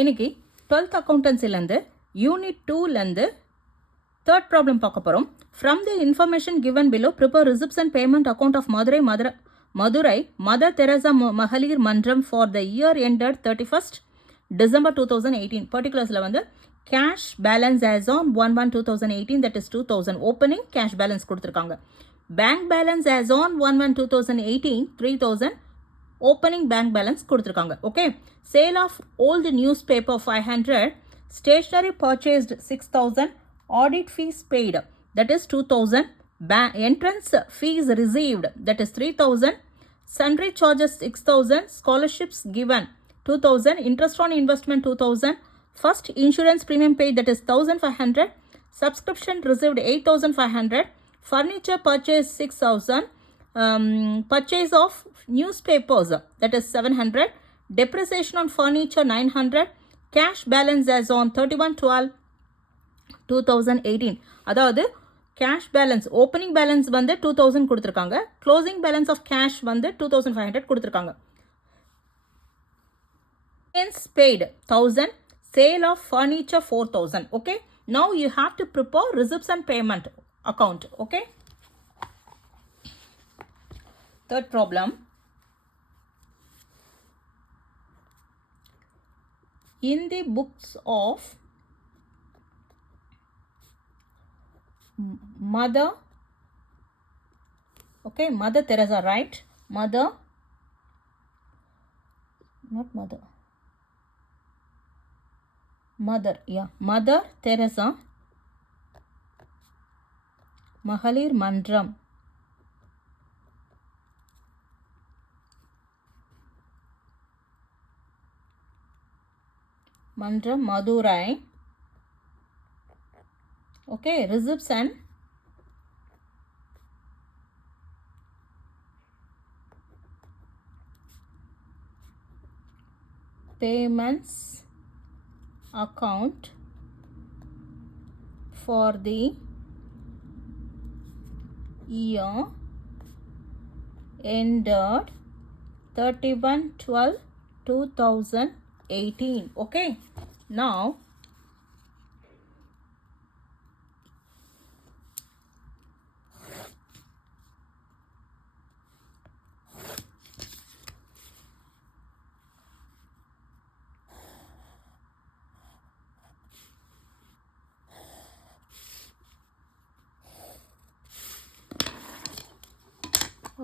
இன்னைக்கு 12th அக்கௌண்டன்சிலேருந்து unit 2லேருந்து தேர்ட் ப்ராப்ளம் பார்க்க போகிறோம். From the information given below prepare receipts and payment account of Madurai mother Teresa மகளிர் மன்றம் for the year ended 31st December 2018. பர்டிகுலர்ஸில் வந்து cash balance as on 1/1/2018, that is 2000 opening cash balance கொடுத்துருக்காங்க. Bank balance as on 1/1/2018 3000 opening bank balance கொடுத்துருக்காங்க. Okay, sale of old newspaper 500, stationery purchased 6000, audit fees paid that is 2000, entrance fees received that is 3000, sundry charges 6000, scholarships given 2000, interest on investment 2000, first insurance premium paid that is 1500, subscription received 8500, furniture purchase 6000, purchase of newspapers that is 700, depreciation on furniture 900, cash balance as on 31/12/2018. அதாவது cash balance opening balance வந்து 2000 கொடுத்துருக்காங்க, closing balance of cash வந்து 2500 கொடுத்துருக்காங்க. Paid 1000, sale of furniture 4000. Okay, now you have to prepare receipts and payment account. Okay, third problem. In the books of Mother, okay, Mother Teresa, right? Mother, not Mother, Mother, yeah, Mother Teresa மகளிர் மன்றம் Madurai. Okay, receipts and payments account for the year ended 31/12/2018. Okay, now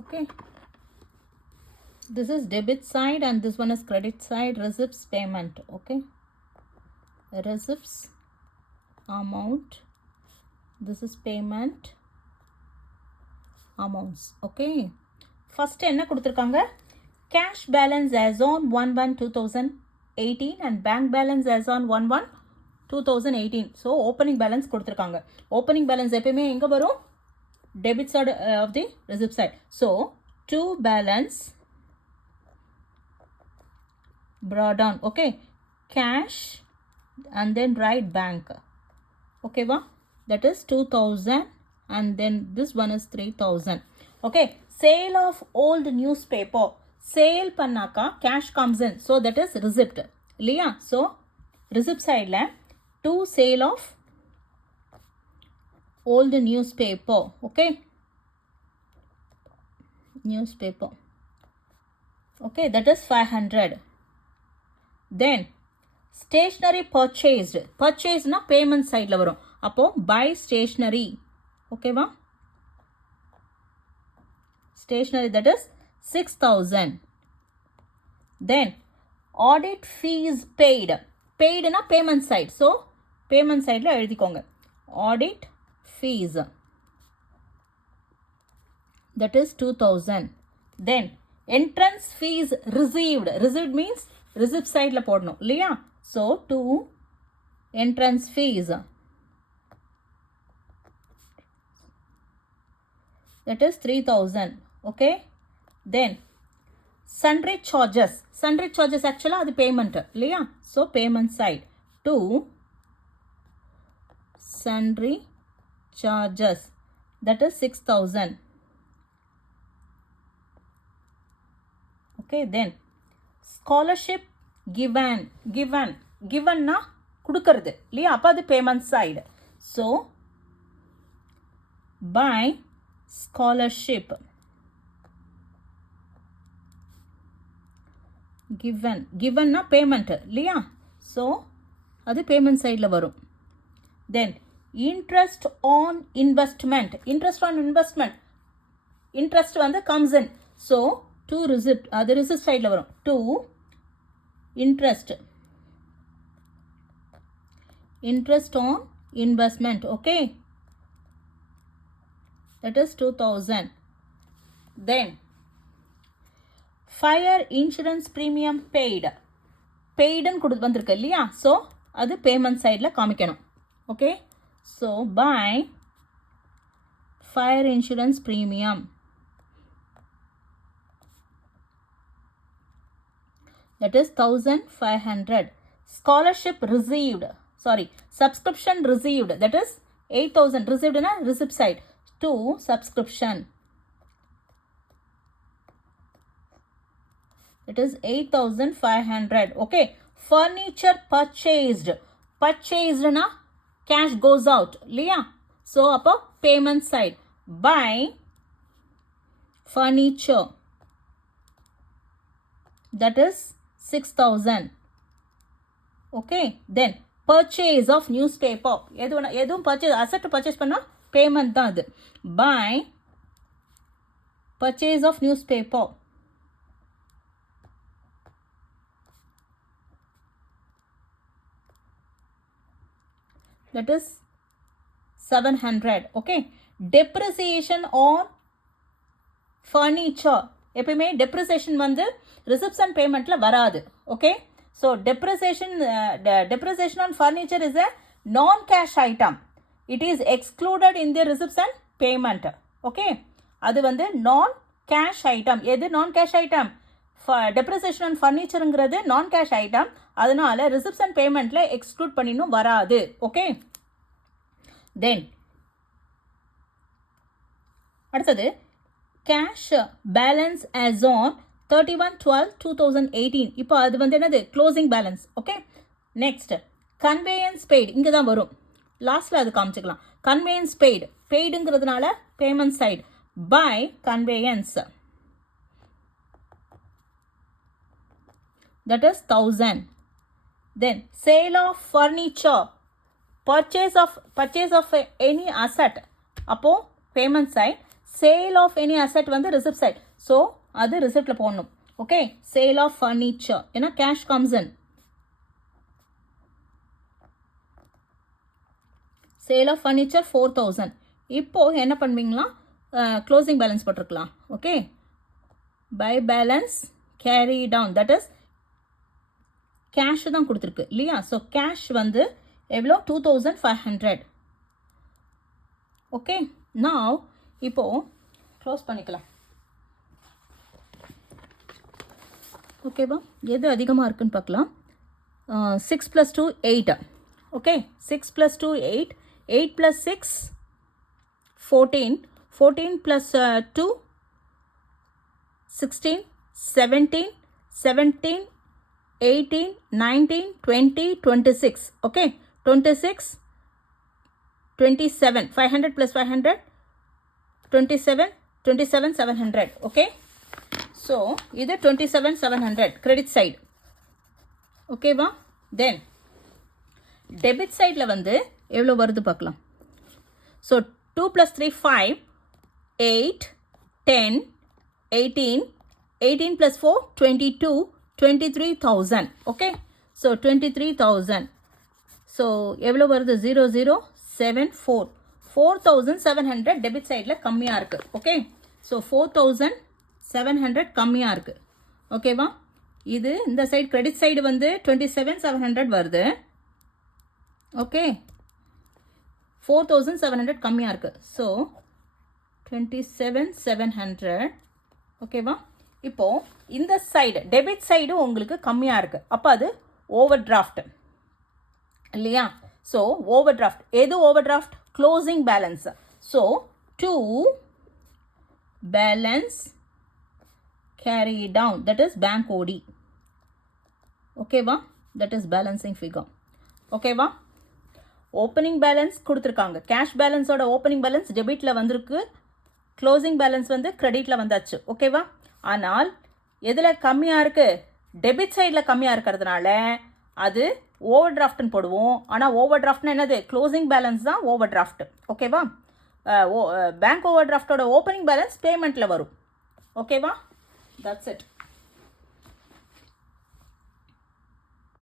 okay, this is debit side and this one is credit side. Receipts payment. Okay, receipts amount, this is payment amounts. Okay, first என்ன கொடுத்துருக்காங்க, cash balance as on 1/1/2018 and bank balance as on 1/1/2018. so opening balance கொடுத்துருக்காங்க. opening balance எப்பயுமே எங்க வரும், debit side of the receipt side. so to balance brought down. Okay, cash and then write bank. okay va, that is 2000 and then this one is 3000. okay, sale of old newspaper, sale பண்ணாக்கா cash comes in, so that is receipt இல்லையா. so receipt side ல to sale of old newspaper. okay, newspaper, okay, that is 500. then stationery purchased, purchase na payment side la varum, appo buy stationery. okay va, stationery that is 6000. then audit fees paid, paid na payment side, so payment side la எழுதிக்கோங்க, audit fees that is 2000. then entrance fees received, received means receipt side la போடணும் இல்லையா. so to entrance fees that is 3000. okay, then sundry charges, sundry charges actually அது payment இல்லையா. so payment side to sundry charges that is 6000. okay, then scholarship given கிவன்னா கொடுக்கறது இல்லையா, அப்போ அது payment side. So by scholarship கிவன்னா பேமெண்ட் இல்லையா, so அது பேமெண்ட் சைடில் வரும். Then interest on investment, interest வந்து comes in, so to receipt, அது ரிசிப்ட் சைடில் வரும். To interest on investment, okay, that is 2000. Then fire insurance premium paid ன்னு கொடுத்து வந்திருக்கு இல்லையா, ஸோ அது பேமெண்ட் சைடில் காமிக்கணும். Okay, so by fire insurance premium, that is 1500. Scholarship received, subscription received, that is 8000. Received na receipt side to subscription, it is 8500. Okay, furniture purchased na cash goes out liya, so appo payment side by furniture, that is 6000. okay, then purchase of newspaper, எதுவும் purchase asset purchase பண்ணா payment தான் அது. by purchase of newspaper, that is 700. okay, depreciation on furniture, எப்பயுமே depreciation வந்து reception paymentல வராது. okay, so depreciation on furniture is a non cash item, it is excluded in the reception payment. okay, அது வந்து non cash item. எது non cash item? depreciation on furnitureங்கிறது non cash item, அதனால reception paymentல exclude பண்ணினும் வராது. okay, then அடுத்தது cash balance as on 31/12/2018, இப்போ அது வந்து என்னது closing balance. Okay, next conveyance paid, இங்கே தான் வரும், லாஸ்ட்டில் அது காமிச்சிக்கலாம். கன்வேயன்ஸ் பெய்டுங்கிறதுனால payment side by conveyance, that is 1000. then sale of furniture, purchase of any asset, அப்போ payment side. Sale of any asset வந்து ரிசிப்ட் சைட், ஸோ அது ரிசிப்டில் போடணும். ஓகே, சேல் ஆஃப் ஃபர்னிச்சர் ஏன்னா cash comes in. Sale of furniture 4000. இப்போது என்ன பண்ணுவீங்களா, closing balance போட்டிருக்கலாம். Okay, by balance carry down, that is cash தான் கொடுத்துருக்கு இல்லையா, ஸோ கேஷ் வந்து எவ்வளோ 2500. ஓகே, நான் இப்போது க்ளோஸ் பண்ணிக்கலாம். ஓகேவா, எது அதிகமாக இருக்குன்னு பார்க்கலாம். 6 + 2 8. ஓகே, 6 + 2 8, 8 + 6 14, 14 + 2 16, 17, 17 18, 19, 20, 26. ஓகே, 26 27, 500 + 500 27, 700. ஓகே, ஸோ இது 27,700 கிரெடிட் சைடு. ஓகேவா, தென் டெபிட் சைடில் வந்து எவ்வளோ வருது பார்க்கலாம். ஸோ 2 + 3 5, 8, 10, 18, 18 + 4 22, 23,000. Okay, so 23,000. ஸோ எவ்வளோ வருது 0074, 4700 டெபிட் சைடில் கம்மியாக இருக்குது. ஓகே, ஸோ 4700 கம்மியாக இருக்குது. ஓகேவா, இது இந்த சைடு கிரெடிட் சைடு வந்து 27,700 வருது. ஓகே, 4700 கம்மியாக இருக்குது, ஸோ 27,700. ஓகேவா, இப்போது இந்த சைடு டெபிட் சைடு உங்களுக்கு கம்மியாக இருக்குது, அப்போ அது ஓவர் டிராஃப்ட் இல்லையா. ஸோ ஓவர் டிராஃப்ட், எது over draft? Closing balance. So to balance carry down, that is bank OD. ஓகேவா, தட் இஸ் பேலன்சிங் ஃபிகர். ஓகேவா? ஓப்பனிங் பேலன்ஸ் கொடுத்துருக்காங்க. கேஷ் பேலன்ஸோட ஓப்பனிங் பேலன்ஸ் டெபிட்டில் வந்திருக்கு, க்ளோசிங் பேலன்ஸ் வந்து கிரெடிட்டில் வந்தாச்சு. ஓகேவா? ஆனால் எதில் கம்மியாக இருக்குது? டெபிட் சைடில் கம்மியாக இருக்கிறதுனால அது ஓவர் டிராஃப்ட்னு போடுவோம். ஆனால் ஓவர் டிராஃப்ட்னா என்னது? க்ளோசிங் பேலன்ஸ் தான் ஓவர் டிராஃப்ட். ஓகேவா? பேங்க் ஓவர் டிராஃப்டோட ஓப்பனிங் பேலன்ஸ் பேமெண்ட்டில் வரும். ஓகேவா? That's it.